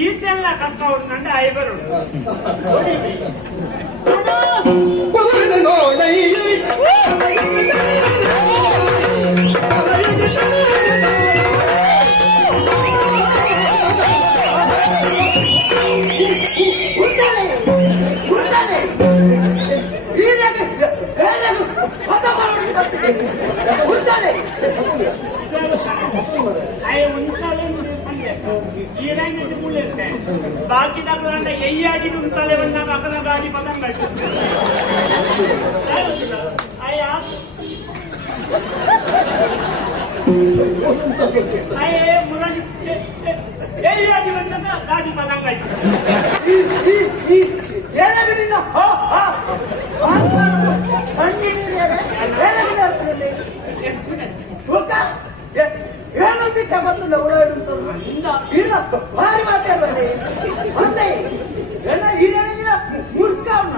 ಈತೆಲ್ಲ ಕಕ್ಕ ಉಂಟಂಡ ಐವರು बाकी दाखला एय्याडी उंटाले वन्ना काकला गाडी पतंग काढतो आई आप आई मुलांनी एय्याडी वन्ना गाडी पतंग काढतो याला बिडी ना हो हो संगीत याला बिडी होका ಏನಂತ ತಗೊಂಡು ಓಡಾಡುತ್ತಾರೆ ಭಾರಿ ಮಾತಾಡ್ತಾರೆ ಅಂದೆ ಎಲ್ಲ ಹಿರಿಯ ಮೂರ್ಖವ್ನ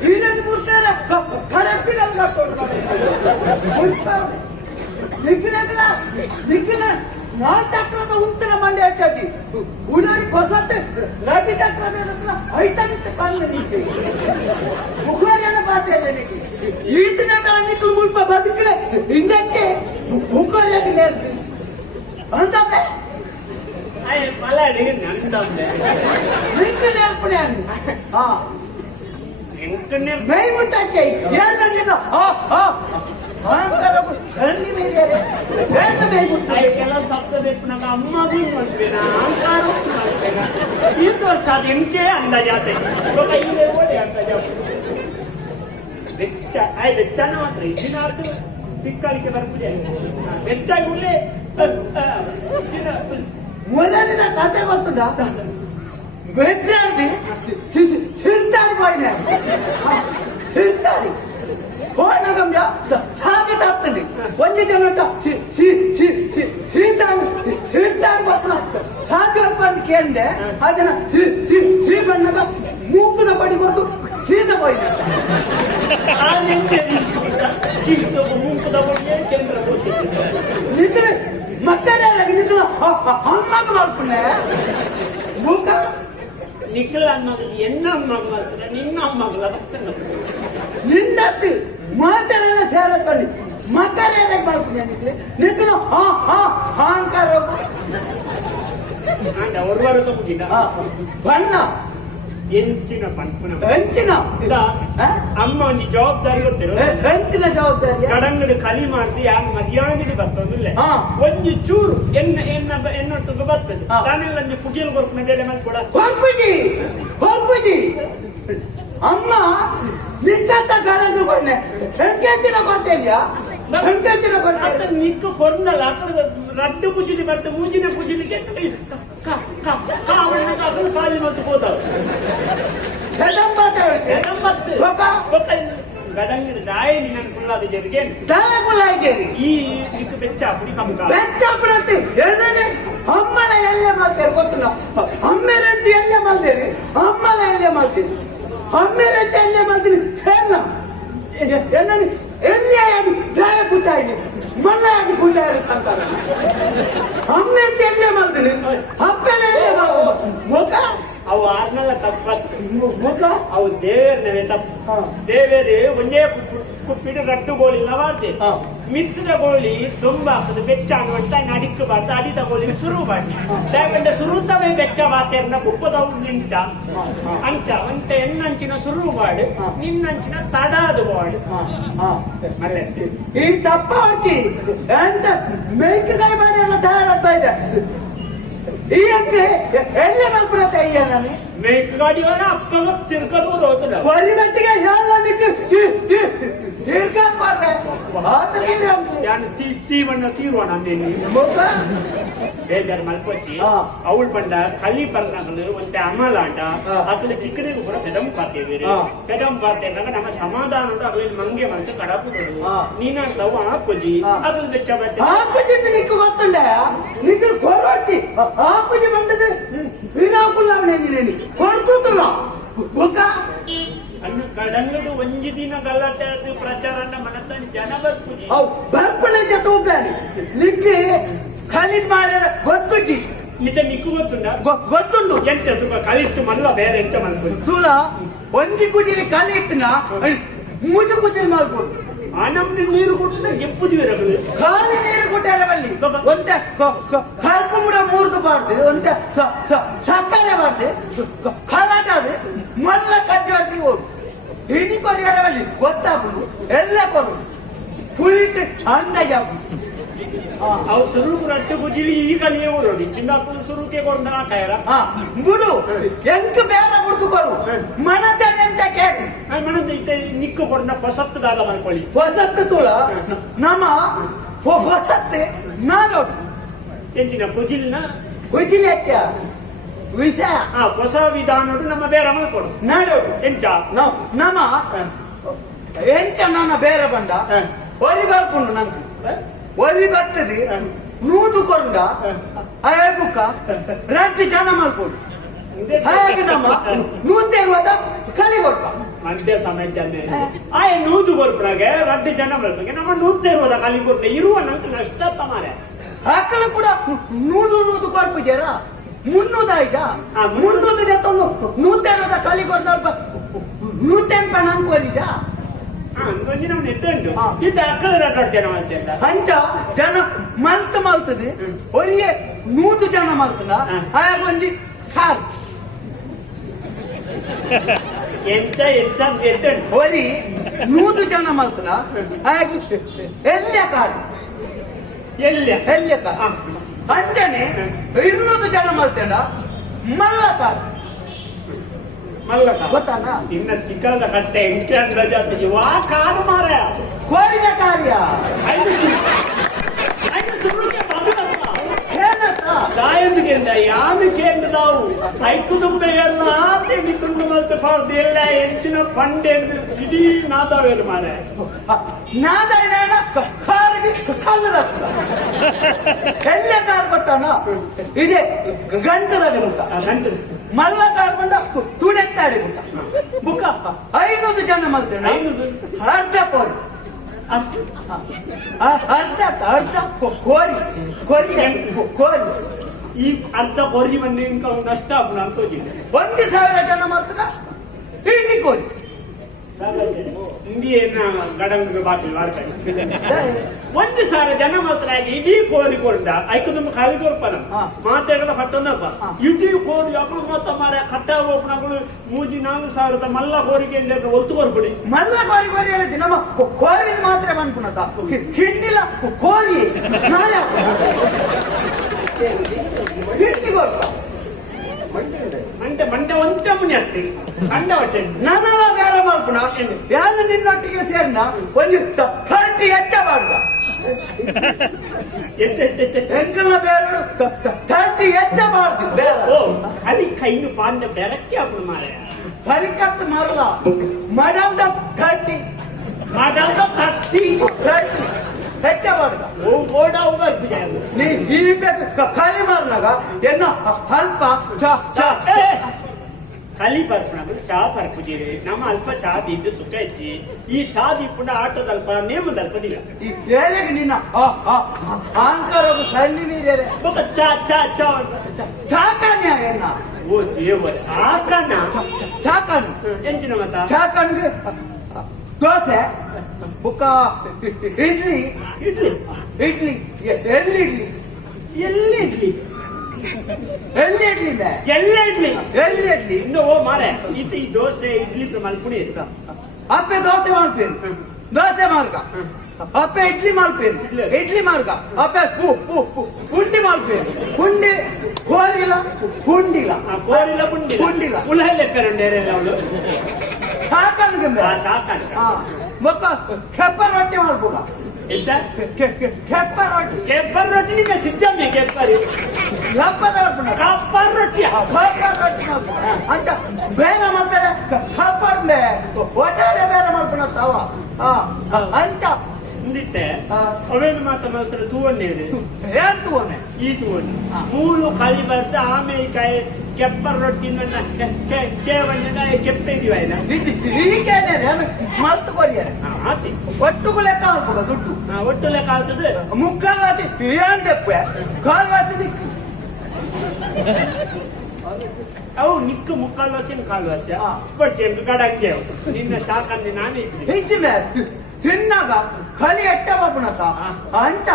ಹಿರಿಯ ಮೂರ್ಖರ ಕಡಪಿನ ನಿಖಿಲ ನಾಲ್ ಚಕ್ರದ ಉಂಟನ ಮಂಡೆ ಹಚ್ಚಿ ಗುಡಾರಿ ಬಸತ್ತೆ ರಟಿ ಚಕ್ರದ ಐತಮಿತ್ತ ಕಾಲ ನೀತಿ ಮುಖೇನ ಬಾತೆ ಈತನ ನಿಖಿಲ್ ಮುಲ್ಪ ಬದುಕಲೆ ಹಿಂಗಕ್ಕೆ ಮುಖೇನ ನೇರ್ತಿ ಅಂತಾನೆ ಅಯ್ಯ ಪಲಾಡಿ ನಂತಂದೆ ನಿಖಿಲ್ ನೇರ್ಪಣೆ ಹಾ ಎಂಕನೆ ಮೈ ಮುಟ್ಟಕ್ಕೆ ಏನನ್ನ ಹಾ ಹಾ ಭಯಂಕರ ಧರ್ಮಿ ಮೇರೆ ಬೇಡ ಮೈ ಮುಟ್ಟಕ್ಕೆ ಕೆಲವು ಶಬ್ದ ಬೇಕು ನಗ ಅಮ್ಮ भी ಮಸ್ಬೇನಾ ಅಹಂಕಾರ ಮಸ್ಬೇನಾ ಈ तो साथ इनके अंदाजाते तो कहीं ले बोले अंदाजा ಬೆಚ್ಚ ಆಯ್ ಬೆಚ್ಚನ ಮಾತ್ರ ಇದನ್ನ ಅರ್ಥ ತಿಕ್ಕಳಿಕೆ ಬರ್ತಿದೆ ಬೆಚ್ಚ ಗುಳ್ಳೆ ಮೊದಲಿನ ಕತೆ ಗೊತ್ತುಂಟ ಬೆಚ್ಚಾರ್ದಿ ಸಿರ್ತಾಡಿ ಬಾಯ್ನೆ ಸಿರ್ತಾಡಿ ಹೋನಗಮ್ಯ ಸಾಗಿತ ಆಗ್ತದೆ ಒಂದು ಜನ ಸಿರ್ತಾಡಿ ಬತ್ತ ಸಾಗಿ ಬಂದು ಕೇಂದ್ರೆ ಅದನ್ನ ಸಿ ಬಣ್ಣದ ಮೂಕುನ ಬಡಿ ಕೊಟ್ಟು ಸೀದ ಬಾಯ್ನೆ ನಿದ್ರೆ ಮಕ್ಕಳೇ ನಿದ್ರೆ ಅಮ್ಮಗ ಮಾಡ್ಕೊಂಡೆ ಮೂಕ ನಿಖಿಲ್ ಅನ್ನೋದು ಎನ್ನ ಅಮ್ಮಗ ಮಾಡ್ತಾರೆ ನಿನ್ನ ಅಮ್ಮಗಲ ಬರ್ತಾನೆ ನಿನ್ನತ್ತು ಮಾತಾಡಲ್ಲ ಸೇರ ಬನ್ನಿ ಮಕ್ಕಳೇ ಮಾಡ್ಕೊಂಡೆ ನಿದ್ರೆ ನಿಖಿಲ್ ಅಹಂಕಾರ ಅವ್ರವರ ಮುಗಿದ ಬಣ್ಣ ಎಂಚಿನ ಪಂಪನ ಎಂಚಿನ ಅಮ್ಮ ಒಂದು ಜವಾಬ್ದಾರಿ ಕೊಡ್ತೇವೆ ಎಂಚಿನ ಜವಾಬ್ದಾರಿ ಕಡಂಗಡು ಕಲಿ ಮಾಡ್ತಿ ಯಾರು ಮಧ್ಯಾಹ್ನದಲ್ಲಿ ಬರ್ತದಿಲ್ಲ ಒಂದು ಚೂರು ಎನ್ನೊಟ್ಟಿಗೆ ಬರ್ತದೆ ತಾನೆಲ್ಲ ಒಂದು ಪುಗಿಯಲ್ಲಿ ಕೊರ್ಪನ ಬೇಳೆ ಮಾಡಿ ಕೊಡ ಕೊರ್ಪುಜಿ ಅಮ್ಮ ನಿಕ್ಕಂತ ಕಡಂಗು ಕೊಡ್ನೆ ಹೆಂಗೆಂಚಿನ ಕೊಡ್ತೇವ್ಯಾ ಹೆಂಗೆಂಚಿನ ಕೊಡ್ತೇವೆ ನಿಕ್ಕು ಕೊಡ್ನಲ್ಲ ರಡ್ಡು ಪುಜಿಲಿ ಬರ್ತದೆ ಮೂಜಿನ ಪುಜಿಲಿಗೆ ಕಾಲಿ ಮತ್ತು ಹೋದವು ಗಡಂಗಿನ ದಾಯನಿ ನನ್ನ ಕುಳ್ಳಾದ ಜರಿಗೆ ದಾಯ ಕುಳ್ಳಾಯಿದ್ದೇನೆ ಈ ನಿಕ್ಕು ಬೆಚ್ಚಾಪುಡಿ ಕಮ್ಮ ಬೆಚ್ಚಾಪುಡಿ ಅಂತ ಎರಡನೇ ಅಮ್ಮನ ಎಲ್ಲೇ ಮಾಡ್ತೇವೆ ಗೊತ್ತಿಲ್ಲ ಅಮ್ಮೆರಂತ ಎಲ್ಲೇ ಮಾಡ್ತೇವೆ ಅಮ್ಮನ ಎಲ್ಲೇ ಮಾಡ್ತೇವೆ ಅಮ್ಮೆರಂತ ಎಲ್ಲೇ ಮಾಡ್ತೀನಿ ಹೇಳ ಎಲ್ಲಿ ಅದು ದಾಯ ಪುಟ್ಟಾಯಿನಿ ಮಣ್ಣಾಗಿ ಪುಟ್ಟಾಯಿರಿ ಸಂತಾನ ಅಮ್ಮೆ ಅಂತ ಎಲ್ಲೇ ಮಾಡ್ತೀನಿ ಅಪ್ಪನ ಎಲ್ಲೇ ಮುಖ ಅವು ಆದ್ಮೇಲೆ ತಪ್ಪತ್ತು ಮುಖ ಅವು ದೇವೇರ್ನವೇ ತಪ್ಪು ದೇವೇರಿ ಒಂದೇ ಕುಪ್ಪಿಟ್ಟು ರಟ್ಟು ಗೋಳಿ ಮಾಡ್ತೇವೆ ಮಿತ್ತದ ಗೋಳಿ ತುಂಬ ಆಗ್ತದೆ ಬೆಚ್ಚ ಆಗುವಂತ ನಡಿಕ್ಕಬಾರ್ದು ಅಡಿದ ಗೋಳಿ ಶುರು ಮಾಡಿ ಯಾಕಂದ್ರೆ ಶುರುತವೇ ಬೆಚ್ಚ ಬಾತೇರ್ನ ಕುಪ್ಪದ ನಿಂಚ ಅಂಚ ಅಂತ ಎನ್ನಂಚಿನ ಶುರು ಮಾಡಿ ನಿನ್ನಂಚಿನ ತಡಾದ ಬಾಡು ಈ ತಪ್ಪ ಹೊಡ್ತಿ ಅಂತ ಮೇಲ್ಕೈ ಮಾಡಿ ಎಲ್ಲ ತಯಾರಾಗ್ತಾ ಇದೆ ಈ ಅಂಕೆ ಎಲ್ಲೇ ಮಲ್ಪುರತ್ತೆ ಅಯ್ಯ ನಾನು ಮೇಕ್ ಗಾಡಿ ಅಪ್ಪಗ ತಿರ್ಕಲು ಹೋಗ್ತದೆ ಬರಿ ಮಟ್ಟಿಗೆ ಹೇಳಲಿಕ್ಕೆ ತೀವಣ್ಣ ತೀರುವಣ ಬೇಜಾರು ಮಲ್ಪಚ್ಚಿ ಅವಳು ಬಂದ ಕಲಿ ಬರ್ನಾಗಲು ಒಂದೇ ಅಮಲಾಟ ಅದ್ರ ಚಿಕ್ಕನಿಗೂ ಕೂಡ ಪೆದಂ ಪಾತೇವೆ ಪೆದಂ ಪಾತೇನಾಗ ನಮ್ಮ ಸಮಾಧಾನ ಅದ್ರಲ್ಲಿ ಮಂಗೆ ಮತ್ತೆ ಕಡಪುಗಳು ನೀನಂತವು ಆಪುಜಿ ಅದ್ರ ಬೆಚ್ಚ ಬಟ್ಟೆ ಆಪುಜಿ ನಿಕ್ಕು ಗೊತ್ತುಂಡ ನಿಕ್ಕು ಕೊರವಚ್ಚಿ ಆಪುಜಿ ಬಂದದೆ ವೀರಾಪುಲ್ಲ ಅವನೇಂದಿರೇನಿ ಕೊಡ್ತುತ್ತಲ್ಲ ಬೊಕ್ಕ ಅನ್ನ ಕಡಂಗದು ಒಂಜಿ ದಿನ ಗಲಾಟೆ ಅದು ಪ್ರಚಾರನ ಮನತಾನಿ ಜನ ಬರ್ಪುಜಿ ಬರ್ಪಣೆ ಜೊತೆ ಹೋಗ್ಬೇಡಿ ಲಿಕ್ಕಿ ಖಾಲಿ ಮಾರ ಗೊತ್ತುಜಿ ಮಿತೆ ನಿಕ್ಕು ಗೊತ್ತುಂಡ ಗೊತ್ತುಂಡು ಎಂತ ತುಕ ಕಲಿಟ್ಟು ಮಲ್ಲ ಬೇರೆ ಎಂತ ಮಾಡ್ಬೋದು ತೂಲ ಒಂಜಿ ಕುಜಿಲಿ ಕಲಿ ಇಟ್ಟಿನ ಮೂಜು ಕುಜಿಲಿ ಮಾಡ್ಬೋದು ಆನಮ್ದು ನೀರು ಕೊಟ್ಟು ಎಪ್ಪುದು ಇರಬಹುದು ಖಾಲಿ ನೀರು ಕೊಟ್ಟಾರ ಬಲ್ಲಿ ಒಂದ ಕರ್ಕೊಂಬಿಡ ಮೂರ್ದು ಬಾರ್ದು ಒಂದ ಸಕ್ಕರೆ ಬಾರ್ದು ಕಲಾಟ ಅದು ಮಲ್ಲ ಕಟ್ಟಾಡ್ತಿ ಹೋಗು ಇನಿ ಕೊರಿಯಾರ ಬಲ್ಲಿ ಗೊತ್ತಾಗುದು ಎಲ್ಲ ಕೊರು ಪುಳಿಟ್ಟು ಅಂದಾಜ ಅವು ಸುರುಕು ರಟ್ಟು ಬುಜಿಲಿ ಈಗ ನೀವು ನೋಡಿ ಚಿನ್ನಪ್ಪನ ಸುರುಕೆ ಕೊಂಡ ಕಾಯರ ಬಿಡು ಎಂಕ ಬೇರೆ ಬಿಡ್ತು ಕೊರು ಮನದ ಎಂತ ಕೇಳಿ ಮನದ ನಿಕ್ಕು ಕೊಂಡ ಹೊಸತ್ತು ದಾದ ಮಾಡ್ಕೊಳ್ಳಿ ಹೊಸತ್ತು ತುಳ ನಮ್ಮ ಹೊಸತ್ತೆ ನಾಡೋಡು ಎಂಚಿನ ಪುಜಿಲ್ನ ಕುಜಿಲಿ ಅತ್ಯ ವಿಷಯ ಹೊಸ ವಿಧಾನ ನಮ್ಮ ಬೇರೆ ಮಾಡ್ಕೊಡು ನಾಡೋಡು ಎಂಚ ನಮ್ಮ ಎಂಚ ನನ್ನ ಬೇರೆ ಬಂಡ ಒಲಿ ಬರ್ಕೊಂಡು ನಂಗೆ ಒಲಿ ಬರ್ತದೆ ನೂದು ಕೊಂಡ ಬುಕ್ಕ ರಾತ್ರಿ ಜನ ಮಾಡ್ಕೊಂಡು ಹಾಗೆ ನಮ್ಮ ನೂತಿರುವಾಗ ಕಲಿ ಕೊಡ್ಪ ಮಧ್ಯ ಸಮಯ ಆಯ ನೂದು ಕೊರ್ಪನಾಗೆ ರಡ್ಡು ಜನ ಬರ್ಬೇಕು ನಮ್ಮ ನೂತೆ ಇರುವುದ ಕಲಿ ಕೊಡ್ತೆ ಇರುವ ನಂಗೆ ನಷ್ಟ ಮಾರೆ ಆಕಲ ಕೂಡ ನೂದು ಕೊರ್ಪಿದ್ಯಾರ ಮುನ್ನೂದಾಯ್ತ ಮುನ್ನೂದು ಎತ್ತೊಂದು ನೂತಿರುವುದ ಕಲಿ ಕೊಡ್ದ ನೂತೆಂಪ ನಂಗೆ ಕೊರಿದ ಅಂಚ ಜನ ಮಲ್ತದೆ ಒರಿಯೇ ನೂತು ಜನ ಮಲ್ತದ ಆಗ ಒಂಜಿ ಕಾರ್ ಒರಿ ನೂತು ಜನ ಮಲ್ತದ ಆಗ ಎಲ್ಲಿಯ ಕಾರ್ ಎಲ್ಲಿಯ ಕಾರ್ ಅಂಚನೆ 200 ಜನ ಮಲ್ತಂಡ ಮಲ್ಲ ಕಾರ್ ಗೊತ್ತಾನ ಇನ್ನ ಚಿಕ್ಕದ ಕಟ್ಟೆ ಎಂಟ್ರ ಜಾತಿಗೆ ವಾ ಕಾರು ಮಾರ ಕೋರಿನ ಕಾರ್ಯ ಸಾಯಂದಿಗೆಂದ ಯಾನು ಕೇಂದ್ರದಾವು ಐಕುದುಂಬೆ ಎಲ್ಲ ತೆಗಿಕೊಂಡು ಮಲ್ತ ಪಾರ್ದು ಎಲ್ಲ ಹೆಚ್ಚಿನ ಪಂಡೆ ಇಡೀ ನಾದಾವೇರು ಮಾರ ನಾದಾಯಣ ಕಾರಿಗೆ ಕಲ್ಲದ ಎಲ್ಲ ಕಾರ್ ಗೊತ್ತಾನ ಇಡೀ ಗಂಟದಲ್ಲಿ ಗಂಟು ಮಲ್ಲ ಕಾರ್ ಬಂದ ತುಡೆತ್ತಾಡಿ ಬುಕ್ಕ 500 ಜನ ಮಲ್ತೇನೆ ಅರ್ಧ ಕೋರಿ ಅರ್ಧ ಕೋರಿ ಈ ಅರ್ಧ ಕೋರಿ ಬಂದು ನಷ್ಟ ಆಗ್ನ ಅಂತೋಜಿ 1,000 ಜನ ಮಾತ್ರ ಇಡೀ ಕೋರಿ ಇಂಡಿಯನ್ನ ಗಡಂಗ ಬಾಕಿ ಮಾಡ್ತಾರೆ 1,000 ಜನ ಮಾತ್ರ ಆಗಿ ಇಡೀ ಕೋರಿ ಕೊಂಡ ಐಕು ನಮ್ಮ ಖಾಲಿ ಕೊರ್ಪನ ಮಾತಾಡದ ಪಟ್ಟೊಂದಪ್ಪ ಇಡೀ ಕೋರಿ ಅಪ್ಪ ಮತ್ತ ಮಾರ ಕಟ್ಟ ಓಪನಗಳು 3,000-4,000 ಮಲ್ಲ ಕೋರಿಗೆ ಒತ್ತು ಕೊರ್ಬಿಡಿ ಮಲ್ಲ ಕೋರಿ ಹೇಳಿದ್ದೆ ನಮ್ಮ ಕೋರಿನ ಮಾತ್ರ ಅನ್ಕೊಂಡ ಹಿಂಡಿಲ್ಲ ಕೋರಿ ನಾಳೆ ಹಿಂಡಿ ಕೊರ್ಪ ಮಂಡೆ ಒಂಚ ಮುನಿ ಆಗ್ತೀನಿ ಕಂಡ ಹೊಟ್ಟೆ ನನ್ನೆಲ್ಲ ಬೇರೆ ಮಾಡ್ಕೊಣ ಯಾರು ನಿನ್ನೊಟ್ಟಿಗೆ ಸೇರಿನ ಒಂದು 30 ಹೆಚ್ಚ ಮಾಡ್ದ ಎಂಕಲ್ಲ ಬೇರೆ 30 ಹೆಚ್ಚ ಮಾಡ್ತೀವಿ ಬೇರೆ ಅಲ್ಲಿ ಕೈನು ಪಾಂಡ ಬೆರಕ್ಕೆ ಅಪ್ಪು ಮಾರ ಪರಿಕತ್ತು ಮರಲ ಮಡಲ್ದ 30 ಹೆಚ್ಚ ಮಾಡ್ದ ಓಡ ಈ ಖಾಲಿ ಮಾರ್ನಾಗ ಎನ್ನ ಅಲ್ಪ ಖಾಲಿ ಬರ್ಪಣ ಚಾ ಬರ್ಪುಜಿರಿ ನಮ್ಮ ಅಲ್ಪ ಚಾ ದೀಪ ಸುಖ ಐತಿ ಈ ಚಾ ದೀಪುಂಡ ಆಟದಲ್ಪ ನೇಮದಲ್ಪದಿಲ್ಲ ಏನಿಗೆ ನಿನ್ನ ಅಹಂಕಾರ ಸಣ್ಣ ನೀರೇ ಚಾ ಚಾ ಚಾ ಚಾಕನ್ಯ ಎನ್ನ ಓ ದೇವ ಚಾಕನ ಚಾಕನ್ ಎಂಚಿನ ಮತ ಚಾಕನ್ಗೆ ದೋಸೆ ಬುಕ್ಕ ಇಡ್ಲಿ ಎಲ್ಲಿ ಇಡ್ಲಿ ಇನ್ನು ಓ ಮಾರೆ ಈ ದೋಸೆ ಇಡ್ಲಿ ಮಲ್ಪುಡಿ ಅಪ್ಪೆ ದೋಸೆ ಮಾಡ್ಪೇನು ದೋಸೆ ಮಾರ್ಗ ಅಪ್ಪೆ ಇಡ್ಲಿ ಮಾಡ್ಪೇನು ಇಡ್ಲಿ ಮಾರ್ಗ ಅಪ್ಪೆ ಪುಂಡಿ ಮಾಡ್ಪೇನು ಪುಂಡಿ ಕೋರಿಲ್ಲ ಪುಂಡಿಲ್ಲ ಪುಂಡಿಲ್ಲ ಉಳ್ಳಹಲ್ಲೆ ಪೆರಂಡೇರೆ ಅವಳು ಚಾಕನ್ಗೆ ಮಕ್ಕ ಕೆಪ್ಪ ರೊಟ್ಟಿ ಮಾಡ್ಬೋದ ಕೆಪ್ಪ ರೊಟ್ಟಿ ನಿನ್ನ ಸಿದ್ದಮ್ಮೆ ಕೆಪ್ಪರಿ ಕಪ್ಪರ್ ರೊಟ್ಟಿ ಅಂತ ಬೇರೆ ಮಾಡ್ತಾರೆ ಕಪ್ಪರ್ಲೆ ಒಟ್ಟಾರೆ ಬೇರೆ ಮಾಡ್ಕೊಳತ್ತಾವ ಅಂತ ಮುಂದಿತ್ತೆ ಅವೇನು ಮಾತಾಡ್ತಾರೆ ತೂವನ್ನೇ ಏನ್ ತೂವನ್ನೇ ಈ ತೂವನ್ನೆ ಮೂರು ಕಳಿ ಬರ್ದು ಆಮೇಲೆ ಕಾಯಿ ಕೆಪ್ಪರ್ ರೊಟ್ಟಿ ಕೆಪ್ಪ ಇದೀವ ಮಲ್ತು ಕೊರಿಯಾರೆ ಒಟ್ಟು ಲೆಕ್ಕ ಹಾಕೋದ ದುಡ್ಡು ಒಟ್ಟು ಲೆಕ್ಕ ಆಗ್ತದೆ ಮುಕ್ಕಾಲು ವಾಸಿ ಏನ್ ದೆಪ್ಪ ಕಾಲು ವಾಸಿ ದಿಕ್ಕು ಅವು ನಿಕ್ಕ ಮುಕ್ಕಾಲು ವರ್ಷ ಕಾಲು ವರ್ಷ ಹಾ. ಬಟ್ ಎಂದು ಗಡಂಗೆ ನಿನ್ನ ಚಾಕಂದಿ ನಾನೇ ಇದ್ದೀನಿ ಹೆಚ್ಚು ತಿನ್ನಾಗ ಕಲಿ ಎಟ್ಟ ಬಾಪುಣಕ ಅಂತ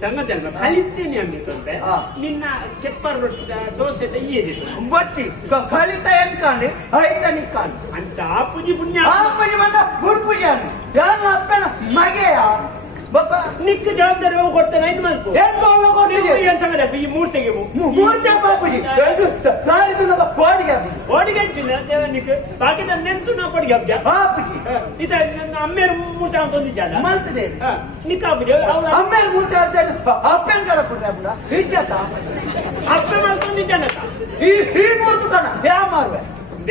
ಸಂಗತಿ ಅಲ್ವಾ ಕಲಿತೀನಿ ಅಂದಿತ್ತಂತೆ ಹಾ. ನಿನ್ನ ಕೆಪ್ಪರ್ ರೊಟ್ಟಿ ದೋಸೆ ಈದಿತ್ತು ಬಚ್ಚಿ ಕಲಿತ ಎನ್ಕಾಂಡಿ ಐತ ನಿಕ್ಕಾಂಡಿ ಅಂತ ಪೂಜಿ ಪುಣ್ಯ ಆ ಪೂಜೆ ಮಾಡ ಗುಡ್ ಪೂಜೆ ಅಂడి ಯಾರ ಅಪ್ಪನ ಮಗೆಯ ಬಕ ನಿಕ್ಕ ಜವಾಬ್ದಾರಿ ಹೋಗಿ ಕೊಡ್ತೇನೆ ಐದು ಮಲ್ಕು ಏನ್ ಬಾಳ ಕೊಟ್ಟಿಗೆ ಏನ್ ಸಂಗತಿ ಈ ಮೂರ್ತಿಗೆ ಮೂರ್ತಿ ಬಾಪುಜಿ ಸಾರಿದು ನಗ ಕೋಡಿಗೆ ಓಡಿಗೆ ಹಚ್ಚಿನ ನಿಕ್ಕ ಬಾಕಿದ ನೆಂತು ನಾ ಕೊಡಿಗೆ ಹಬ್ಬ ಆ ಪಿಚ್ಚಿ ಇತ ನನ್ನ ಅಮ್ಮೇರು ಮೂಟ ಅಂತ ಒಂದಿದ್ದಾಳ ಮಲ್ತದೆ ನಿಕ್ಕ ಹಬ್ಬ ಅಮ್ಮೇಲೆ ಮೂಟ ಅಂತ ಅಪ್ಪನ ಕಡೆ ಕೊಡ್ರೆ ಬಿಡ ಇಜ್ಜತ ಅಪ್ಪ ಮಾಡ್ಕೊಂಡಿದ್ದಾನಕ್ಕ ಈ ಮೂರ್ತು ಕಣ ಯಾ ಮಾರ್ವೆ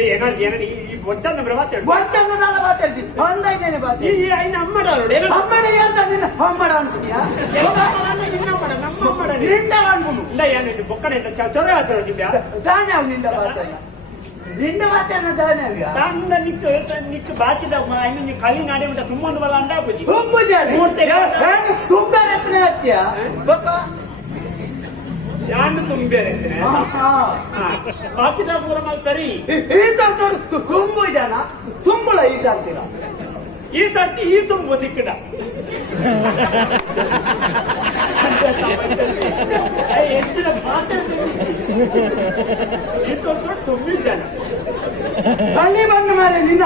ಏನಾದ್ರು ಈ ಒಚ್ಚಂದ ಮಾತಾಡು ವರ್ಷದ ನಾಳ ಮಾತಾಡ್ತಿ ಅಂದಾಗೇನೆ ಬಾತಿ ಈ ಐನ ಅಮ್ಮಡವ್ರು ಅಮ್ಮನ ಅಂತ ನಿನ್ನ ಅಮ್ಮಡ ಅಂತೀಯಾ ನಿಂದ ಅನ್ಕೊಂಡು ಬೊಕ್ಕನೆ ಚೊರ ಆತರ ದಾನೆ ಅವ್ ನಿಂದ ಮಾತಾಡ ನಿಂದ ಮಾತಾಡ ದಾನೆ ಅವ್ಯಾ ತಂದ ನಿಕ್ಕ ಬಾಚಿದ ಐನ ಕಲಿ ನಾಡಿ ಬಿಟ್ಟ ತುಂಬೊಂದು ಬಲ ಅಂಡ ಬುಜಿ ತುಂಬು ಜಾಡಿ ತುಂಬ ರತ್ನ ಹತ್ಯ ಬಕ ಯಾನು ತುಂಬೇರೆ ಬಾಕಿದ ಪೂರ ಮಾಡ್ತಾರಿ ತುಂಬು ಜನ ತುಂಬುಳ ಈ ಅಂತೀರ ಈ ಸರ್ತಿ ಈ ತುಂಬು ತಿಕ್ಕಡ ಹೆಚ್ಚಿನ ಈ ತೋರ್ಸ ತುಂಬಿದ್ದಾನೆ ಕಣ್ಣಿ ಬಣ್ಣ ಮಾರೆ ನಿನ್ನ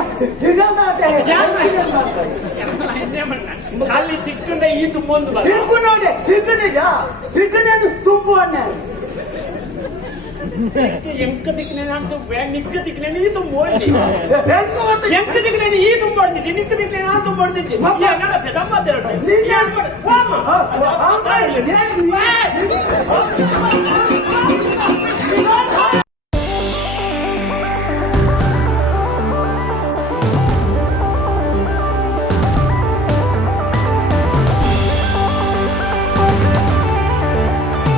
ಅಲ್ಲಿ ತಿಕ್ಕಂಡ ಈ ತುಂಬೊಂದು ಬಲ ತಿಕ್ಕು ನೋಡಿ ತಿಕ್ಕನಿಗ ತಿಕ್ಕನೇನು ತುಂಬು ಅಣ್ಣ ಎಂಕ ತಿಕ್ಕನೆ ಅಂತ ನಿಕ್ಕ ತಿಕ್ಕನೆ ಈ ತುಂಬ ಓಡಿ ಹೆಂಗ ಎಂಕ ತಿಕ್ಕನೆ ಈ ತುಂಬ ಹೊಡ್ತಿದ್ದೆ ನಿಕ್ಕ ತಿಕ್ಕನೆ ನಾನು ತುಂಬ ಹೊಡ್ತಿದ್ದೆ ನಿನ್ನ